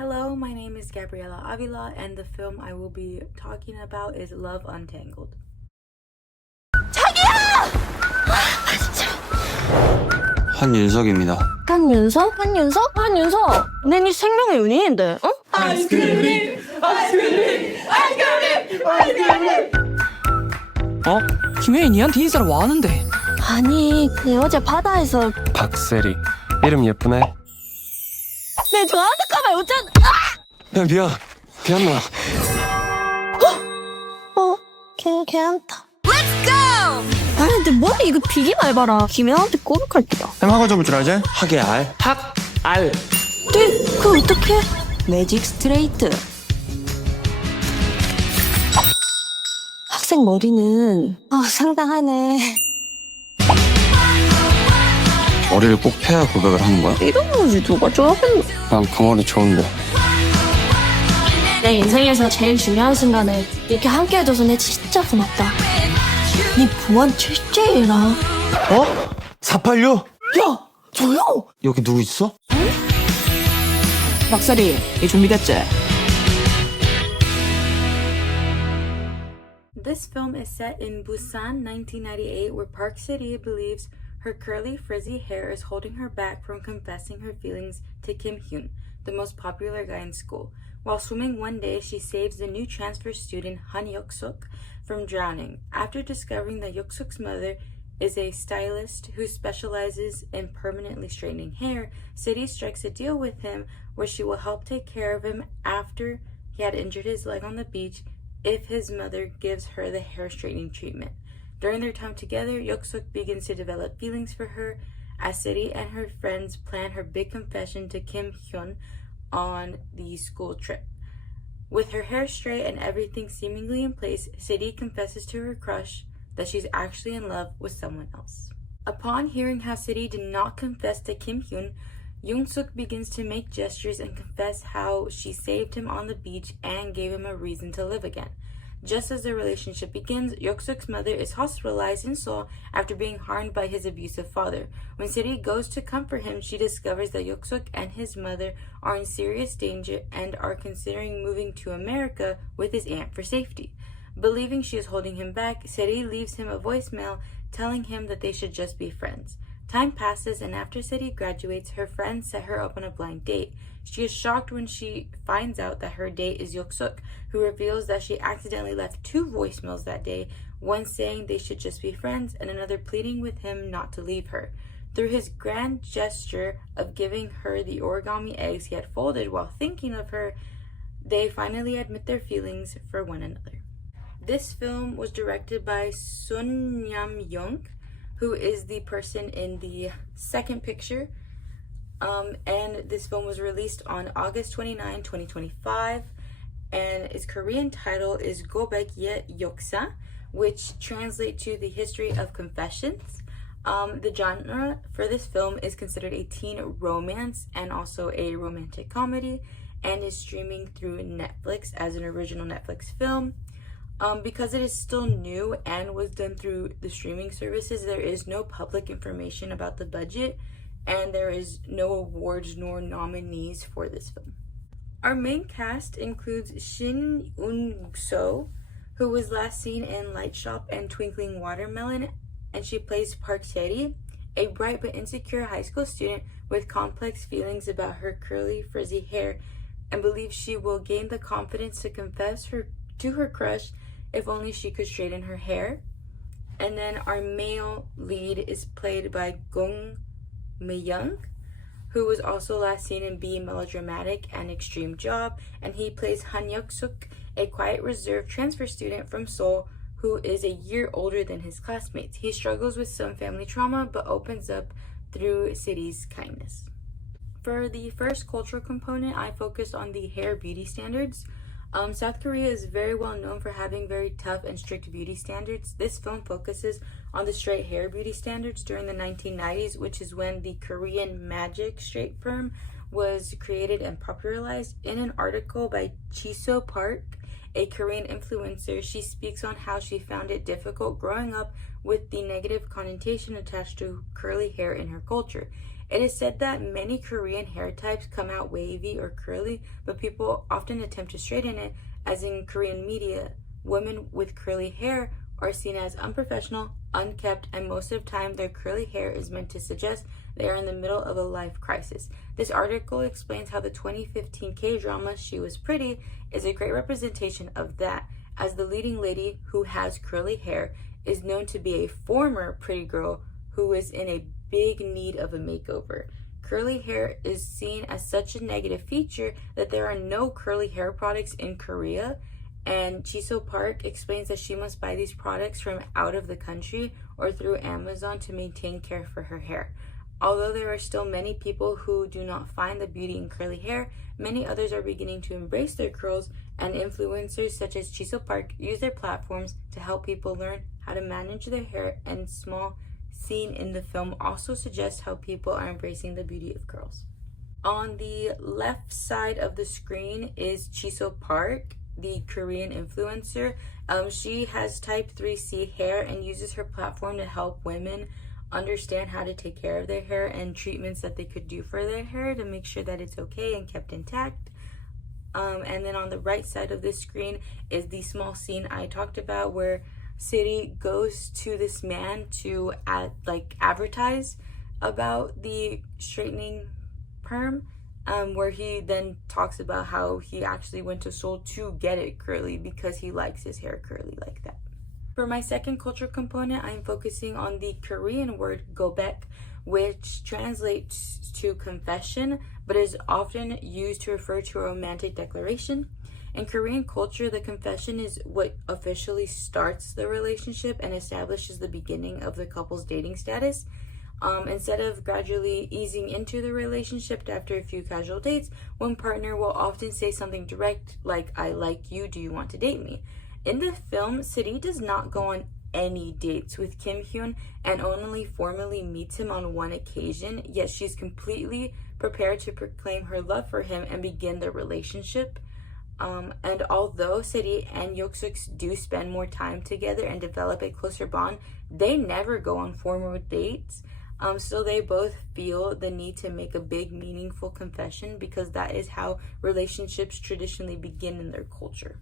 Hello, my name is Gabriela Avila, and the film I will be talking about is Love Untangled. 한윤석입니다. 한윤석? 한윤석? 한윤석! 내 네 생명의 연인인데, 어? 아이스크림! 아이스크림! 아이스크림! 아이스크림! 어? 김혜인 니한테 인사를 와 하는데. 아니, 내 어제 바다에서 박세리 이름 예쁘네. 내 좋아하는까봐 어쩐... 야 미안나. 괜찮다. Let's go! 아니, 근데 머리 이거 비기 말봐라. 김혜한테 고백할 때야. 햄하고 접을 줄 알지? 하게 알. 알. 네, 그걸 어떡해? 매직 스트레이트. 학생 머리는 상당하네. 머리를 꼭 패야 고백을 하는 거야? 이런 거지 누가 좋아하겠노? 난 그 머리 좋은데. 내 인생에서 제일 중요한 순간에 이렇게 함께 해줘서 내 진짜 고맙다. 네 보안 철저히라. 어? 486? 야, 조용! 여기 누구 있어? 박사리, 이 준비됐지? This film is set in Busan, 1998, where Park City believes her curly, frizzy hair is holding her back from confessing her feelings to Kim Hyun, the most popular guy in school. While swimming one day, she saves the new transfer student Han Yuk-suk from drowning. After discovering that Yuk-suk's mother is a stylist who specializes in permanently straightening hair, City strikes a deal with him where she will help take care of him after he had injured his leg on the beach if his mother gives her the hair straightening treatment. During their time together, Yuk-suk begins to develop feelings for her as City and her friends plan her big confession to Kim Hyun on the school trip. With her hair straight and everything seemingly in place, City confesses to her crush that she's actually in love with someone else. Upon hearing how City did not confess to Kim Hyun, Young-suk begins to make gestures and confess how she saved him on the beach and gave him a reason to live again. Just as the relationship begins, Yuk-suk's mother is hospitalized in Seoul after being harmed by his abusive father. When City goes to comfort him, she discovers that Yuk-suk and his mother are in serious danger and are considering moving to America with his aunt for safety. Believing she is holding him back, City leaves him a voicemail telling him that they should just be friends. Time passes, and after City graduates, her friends set her up on a blind date. She is shocked when she finds out that her date is Yuk-suk, who reveals that she accidentally left 2 voicemails that day, one saying they should just be friends and another pleading with him not to leave her. Through his grand gesture of giving her the origami eggs he had folded while thinking of her, they finally admit their feelings for one another. This film was directed by Sun Yam-young, who is the person in the second picture. And this film was released on August 29, 2025. And its Korean title is Gobek Ye Yoksa, which translates to the history of confessions. The genre for this film is considered a teen romance and also a romantic comedy, and is streaming through Netflix as an original Netflix film. Because it is still new and was done through the streaming services, there is no public information about the budget, and there is no awards nor nominees for this film. Our main cast includes Shin Eun-so, who was last seen in Light Shop and Twinkling Watermelon, and she plays Park Tae-ri, a bright but insecure high school student with complex feelings about her curly, frizzy hair, and believes she will gain the confidence to confess to her crush if only she could straighten her hair. And then our male lead is played by Gong Mi-young, who was also last seen in Be Melodramatic and Extreme Job, and he plays Han Yuk-suk, a quiet, reserved transfer student from Seoul who is a year older than his classmates. He struggles with some family trauma but opens up through City's kindness. For the first cultural component, I focused on the hair beauty standards. South Korea is very well known for having very tough and strict beauty standards. This film focuses on the straight hair beauty standards during the 1990s, which is when the Korean magic straight perm was created and popularized. In an article by Chiso Park, a Korean influencer, she speaks on how she found it difficult growing up with the negative connotation attached to curly hair in her culture. It is said that many Korean hair types come out wavy or curly, but people often attempt to straighten it, as in Korean media, women with curly hair are seen as unprofessional, unkept, and most of the time their curly hair is meant to suggest they are in the middle of a life crisis. This article explains how the 2015 K-drama She Was Pretty is a great representation of that, as the leading lady, who has curly hair, is known to be a former pretty girl who is in a big need of a makeover. Curly hair is seen as such a negative feature that there are no curly hair products in Korea, and Jisoo Park explains that she must buy these products from out of the country or through Amazon to maintain care for her hair. Although there are still many people who do not find the beauty in curly hair, many others are beginning to embrace their curls, and influencers such as Jisoo Park use their platforms to help people learn how to manage their hair, and small scene in the film also suggests how people are embracing the beauty of curls. On the left side of the screen is Jisoo Park, the Korean influencer. She has type 3C hair and uses her platform to help women understand how to take care of their hair and treatments that they could do for their hair to make sure that it's okay and kept intact. And then on the right side of the screen is the small scene I talked about, where City goes to this man to advertise about the straightening perm, where he then talks about how he actually went to Seoul to get it curly because he likes his hair curly like that. For my second cultural component, I'm focusing on the Korean word gobek, which translates to confession, but is often used to refer to a romantic declaration. In Korean culture, the confession is what officially starts the relationship and establishes the beginning of the couple's dating status. Instead of gradually easing into the relationship after a few casual dates, one partner will often say something direct like, "I like you, do you want to date me?" In the film, Siri does not go on any dates with Kim Hyun and only formally meets him on one occasion, yet she's completely prepared to proclaim her love for him and begin their relationship. And although Siri and Yoksuk do spend more time together and develop a closer bond, they never go on formal dates. So they both feel the need to make a big, meaningful confession because that is how relationships traditionally begin in their culture.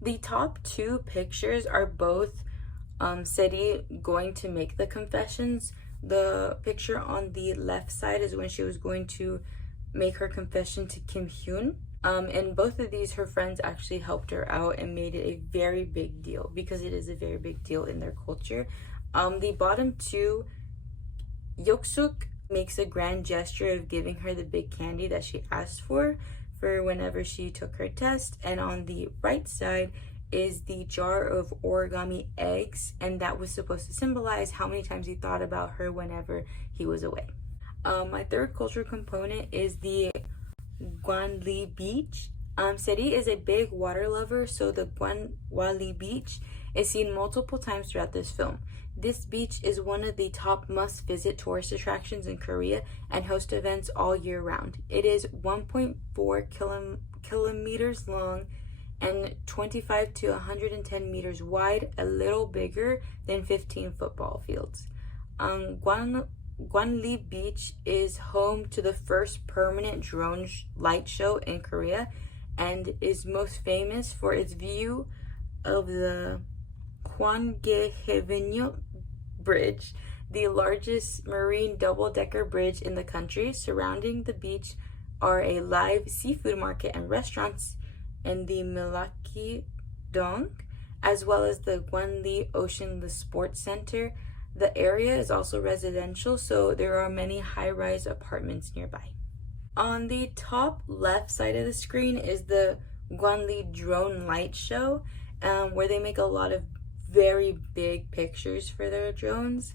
The top two pictures are both Seri going to make the confessions. The picture on the left side is when she was going to make her confession to Kim Hyun. In both of these, her friends actually helped her out and made it a very big deal because it is a very big deal in their culture. The bottom two, Yoksuk makes a grand gesture of giving her the big candy that she asked for whenever she took her test. And on the right side is the jar of origami eggs, and that was supposed to symbolize how many times he thought about her whenever he was away. My third cultural component is the Gwanli Beach. Seri is a big water lover, so the Gwanli Beach is seen multiple times throughout this film. This beach is one of the top must-visit tourist attractions in Korea and hosts events all year round. It is 1.4 kilometers long and 25 to 110 meters wide, a little bigger than 15 football fields. Gwanli Beach is home to the first permanent drone light show in Korea and is most famous for its view of the Hwanghae Bridge, the largest marine double-decker bridge in the country. Surrounding the beach are a live seafood market and restaurants in the Milaki Dong, as well as the Gwanli Ocean Sports Center. The area is also residential, so there are many high-rise apartments nearby. On the top left side of the screen is the Gwanli Drone Light Show, where they make a lot of very big pictures for their drones.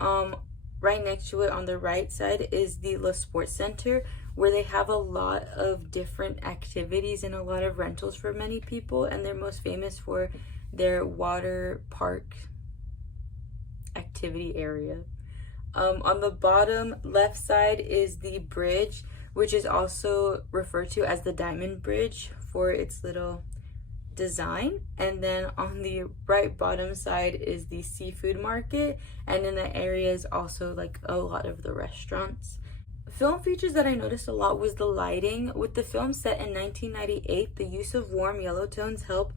Right next to it on the right side is the Le Sports Center, where they have a lot of different activities and a lot of rentals for many people, and they're most famous for their water park activity area. On the bottom left side is the bridge, which is also referred to as the Diamond Bridge for its little design. And then on the right bottom side is the seafood market, and in the area is also like a lot of the restaurants. Film features that I noticed a lot was the lighting. With the film set in 1998, the use of warm yellow tones help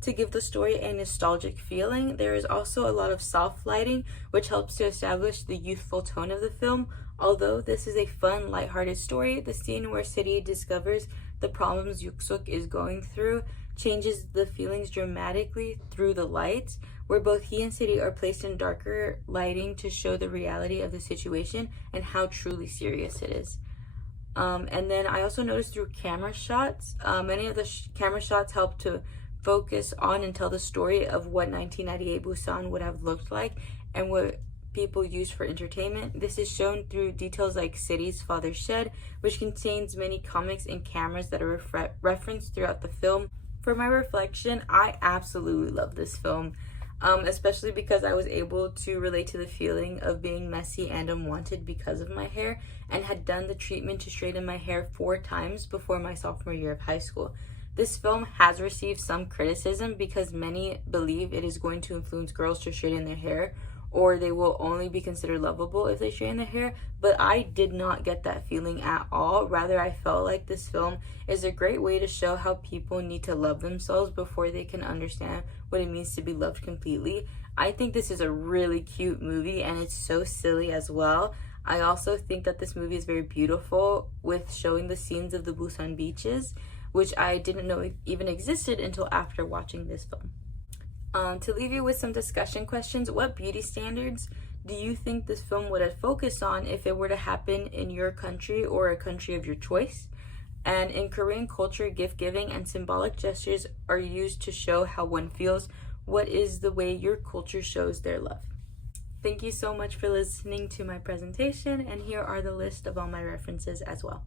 to give the story a nostalgic feeling. There is also a lot of soft lighting, which helps to establish the youthful tone of the film. Although this is a fun, lighthearted story, the scene where City discovers the problems Yuksuk is going through changes the feelings dramatically through the lights, where both he and City are placed in darker lighting to show the reality of the situation and how truly serious it is. And then I also noticed through camera shots, many of the camera shots help to focus on and tell the story of what 1998 Busan would have looked like and what people use for entertainment. This is shown through details like City's father's shed, which contains many comics and cameras that are referenced throughout the film. For my reflection, I absolutely love this film, especially because I was able to relate to the feeling of being messy and unwanted because of my hair, and had done the treatment to straighten my hair 4 times before my sophomore year of high school. This film has received some criticism because many believe it is going to influence girls to straighten their hair, or they will only be considered lovable if they straighten their hair, but I did not get that feeling at all. Rather, I felt like this film is a great way to show how people need to love themselves before they can understand what it means to be loved completely. I think this is a really cute movie, and it's so silly as well. I also think that this movie is very beautiful, with showing the scenes of the Busan beaches, which I didn't know even existed until after watching this film. To leave you with some discussion questions, what beauty standards do you think this film would have focused on if it were to happen in your country or a country of your choice? And in Korean culture, gift giving and symbolic gestures are used to show how one feels. What is the way your culture shows their love? Thank you so much for listening to my presentation, and here are the list of all my references as well.